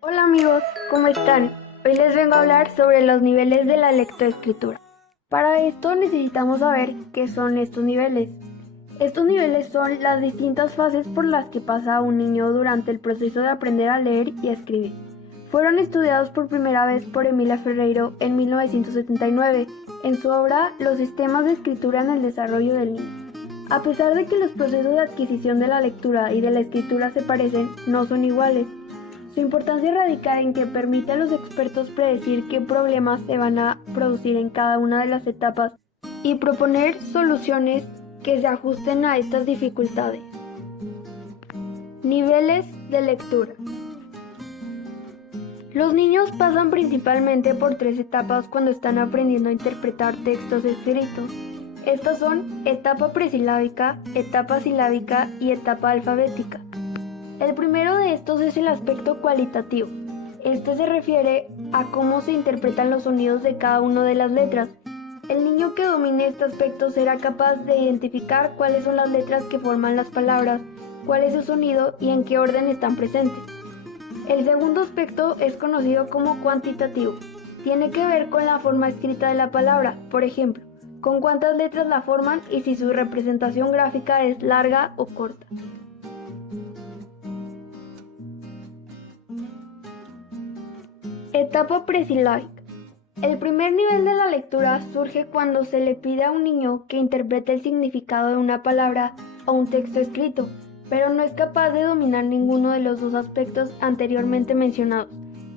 Hola amigos, ¿cómo están? Hoy les vengo a hablar sobre los niveles de la lectoescritura. Para esto necesitamos saber qué son estos niveles. Estos niveles son las distintas fases por las que pasa un niño durante el proceso de aprender a leer y a escribir. Fueron estudiados por primera vez por Emilia Ferreiro en 1979 en su obra Los sistemas de escritura en el desarrollo del niño. A pesar de que los procesos de adquisición de la lectura y de la escritura se parecen, no son iguales. Su importancia radica en que permite a los expertos predecir qué problemas se van a producir en cada una de las etapas y proponer soluciones que se ajusten a estas dificultades. Niveles de lectura. Los niños pasan principalmente por tres etapas cuando están aprendiendo a interpretar textos escritos. Estas son etapa presilábica, etapa silábica y etapa alfabética. El primero de estos es el aspecto cualitativo. Este se refiere a cómo se interpretan los sonidos de cada una de las letras. El niño que domine este aspecto será capaz de identificar cuáles son las letras que forman las palabras, cuál es su sonido y en qué orden están presentes. El segundo aspecto es conocido como cuantitativo. Tiene que ver con la forma escrita de la palabra, por ejemplo, con cuántas letras la forman y si su representación gráfica es larga o corta. Etapa presilábica. El primer nivel de la lectura surge cuando se le pide a un niño que interprete el significado de una palabra o un texto escrito, pero no es capaz de dominar ninguno de los dos aspectos anteriormente mencionados.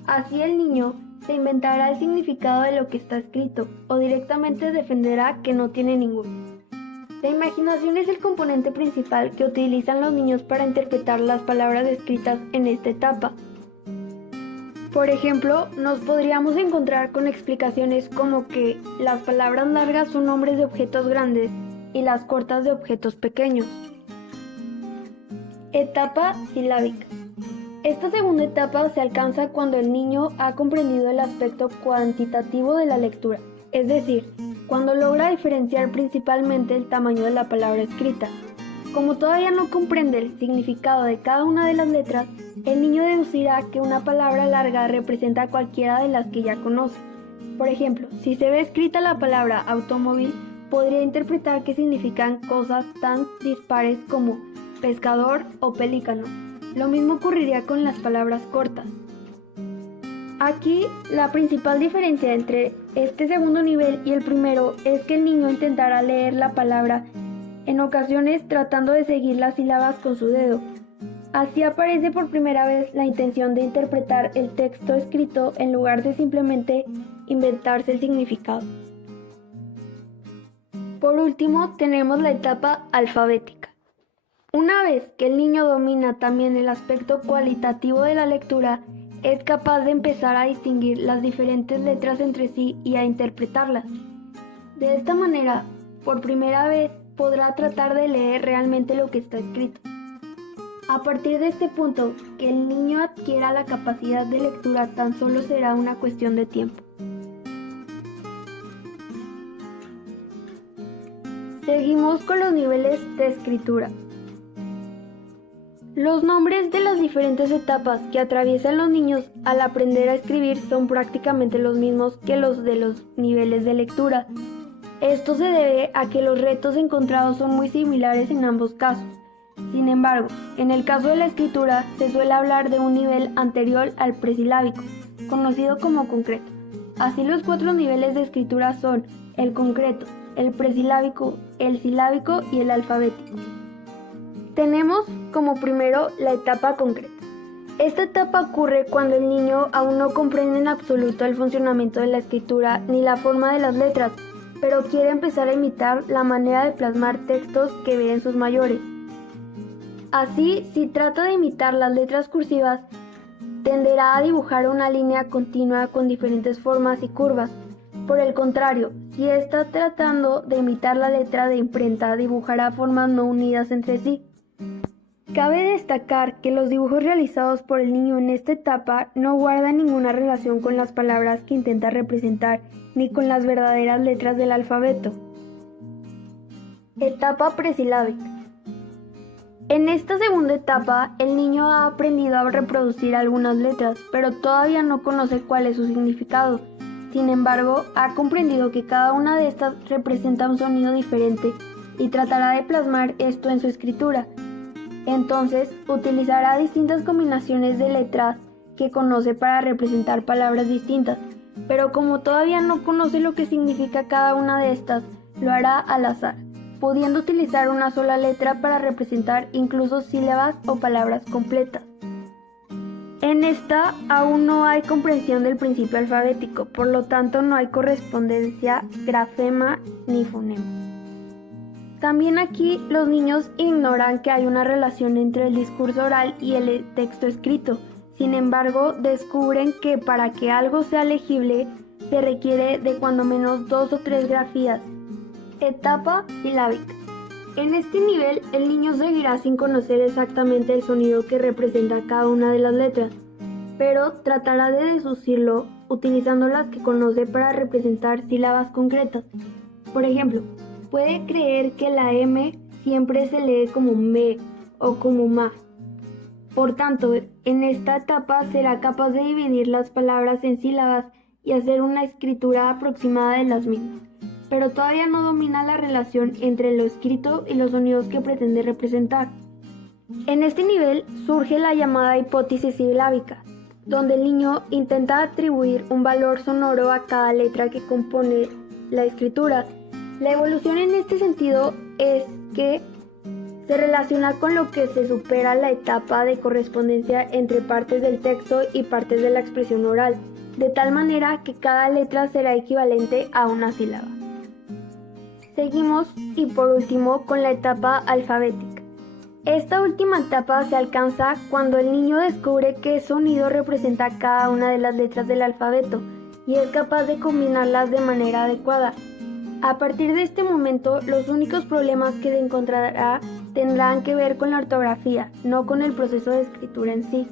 Así el niño se inventará el significado de lo que está escrito o directamente defenderá que no tiene ninguno. La imaginación es el componente principal que utilizan los niños para interpretar las palabras escritas en esta etapa. Por ejemplo, nos podríamos encontrar con explicaciones como que las palabras largas son nombres de objetos grandes y las cortas de objetos pequeños. Etapa silábica. Esta segunda etapa se alcanza cuando el niño ha comprendido el aspecto cuantitativo de la lectura, es decir, cuando logra diferenciar principalmente el tamaño de la palabra escrita. Como todavía no comprende el significado de cada una de las letras, el niño deducirá que una palabra larga representa cualquiera de las que ya conoce. Por ejemplo, si se ve escrita la palabra automóvil, podría interpretar que significan cosas tan dispares como pescador o pelícano. Lo mismo ocurriría con las palabras cortas. Aquí, la principal diferencia entre este segundo nivel y el primero es que el niño intentará leer la palabra en ocasiones tratando de seguir las sílabas con su dedo. Así aparece por primera vez la intención de interpretar el texto escrito en lugar de simplemente inventarse el significado. Por último, tenemos la etapa alfabética. Una vez que el niño domina también el aspecto cualitativo de la lectura, es capaz de empezar a distinguir las diferentes letras entre sí y a interpretarlas. De esta manera, por primera vez, podrá tratar de leer realmente lo que está escrito. A partir de este punto, que el niño adquiera la capacidad de lectura tan solo será una cuestión de tiempo. Seguimos con los niveles de escritura. Los nombres de las diferentes etapas que atraviesan los niños al aprender a escribir son prácticamente los mismos que los de los niveles de lectura. Esto se debe a que los retos encontrados son muy similares en ambos casos. Sin embargo, en el caso de la escritura se suele hablar de un nivel anterior al presilábico, conocido como concreto. Así los cuatro niveles de escritura son el concreto, el presilábico, el silábico y el alfabético. Tenemos como primero la etapa concreta. Esta etapa ocurre cuando el niño aún no comprende en absoluto el funcionamiento de la escritura ni la forma de las letras, pero quiere empezar a imitar la manera de plasmar textos que ve en sus mayores. Así, si trata de imitar las letras cursivas, tenderá a dibujar una línea continua con diferentes formas y curvas. Por el contrario, si está tratando de imitar la letra de imprenta, dibujará formas no unidas entre sí. Cabe destacar que los dibujos realizados por el niño en esta etapa no guardan ninguna relación con las palabras que intenta representar ni con las verdaderas letras del alfabeto. Etapa presilábica. En esta segunda etapa, el niño ha aprendido a reproducir algunas letras, pero todavía no conoce cuál es su significado. Sin embargo, ha comprendido que cada una de estas representa un sonido diferente y tratará de plasmar esto en su escritura. Entonces, utilizará distintas combinaciones de letras que conoce para representar palabras distintas, pero como todavía no conoce lo que significa cada una de estas, lo hará al azar, pudiendo utilizar una sola letra para representar incluso sílabas o palabras completas. En esta aún no hay comprensión del principio alfabético, por lo tanto no hay correspondencia, grafema ni fonema. También aquí los niños ignoran que hay una relación entre el discurso oral y el texto escrito. Sin embargo, descubren que para que algo sea legible se requiere de cuando menos 2 o 3 grafías. Etapa silábica. En este nivel, el niño seguirá sin conocer exactamente el sonido que representa cada una de las letras, pero tratará de deducirlo utilizando las que conoce para representar sílabas concretas. Por ejemplo, puede creer que la M siempre se lee como me o como ma. Por tanto, en esta etapa será capaz de dividir las palabras en sílabas y hacer una escritura aproximada de las mismas, pero todavía no domina la relación entre lo escrito y los sonidos que pretende representar. En este nivel surge la llamada hipótesis silábica, donde el niño intenta atribuir un valor sonoro a cada letra que compone la escritura. La evolución en este sentido es que se relaciona con lo que se supera la etapa de correspondencia entre partes del texto y partes de la expresión oral, de tal manera que cada letra será equivalente a una sílaba. Seguimos y por último con la etapa alfabética. Esta última etapa se alcanza cuando el niño descubre qué sonido representa cada una de las letras del alfabeto y es capaz de combinarlas de manera adecuada. A partir de este momento, los únicos problemas que se encontrará tendrán que ver con la ortografía, no con el proceso de escritura en sí.